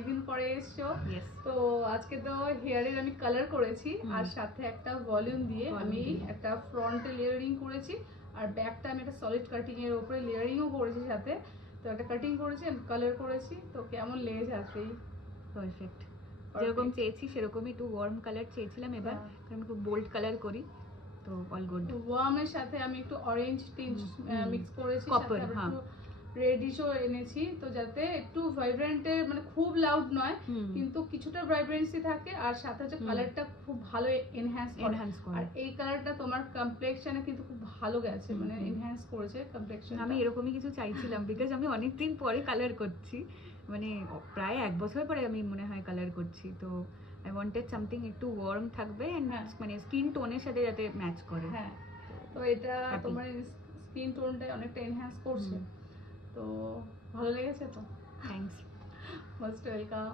অনেকদিন পরে এসছো। Yes. তো আজকে তো হেয়ারের আমি কালার করেছি আর সাথে একটা ভলিউম দিয়ে আমি একটা ফ্রন্টে লেয়ারিং করেছি আর ব্যাকটা আমি একটা সলিড কাটিং এর উপরে লেয়ারিংও করেছি সাথে। তো একটা কাটিং করেছি আর কালার করেছি। তো কেমন লেগেছে আজকে? পারফেক্ট, যেরকম চেয়েছি সেরকমই। একটু ওয়ার্ম কালার চেয়েছিলাম এবার, কারণ আমি খুব বোল্ড কালার করি। তো অল গুড। ওয়ার্মের সাথে আমি একটু অরেঞ্জ টিঞ্জ মিক্স করেছি, কপার, সাথে হ্যাঁ, একটু রেডিশও এনেছি। তো যাতে একটু ভাইব্রেন্টের মানে খুব লাউড নয় কিন্তু কিছুটা ভাইব্রেন্সি থাকে আর সাথে হচ্ছে কালারটা খুব ভালো এনহ্যান্স করে। আর এই কালারটা তোমার কমপ্লেক্সনে কিন্তু খুব ভালো গেছে, মানে এনহ্যান্স করেছে কমপ্লেক্সন। আমি এরকমই কিছু চাইছিলাম বিকজ আমি অনেকদিন পরে কালার করছি, মানে প্রায় 1 বছর পরে আমি মনে হয় কালার করছি। তো আই ওয়ান্টেড সামথিং একটু ওয়ার্ম থাকবে এন্ড মানে স্কিন টোনের সাথে যাতে ম্যাচ করে। হ্যাঁ, তো এটা তোমার স্কিন টোনটা অনেকটা এনহ্যান্স করছে। তো ভালো লেগেছে তো? Thanks, most welcome.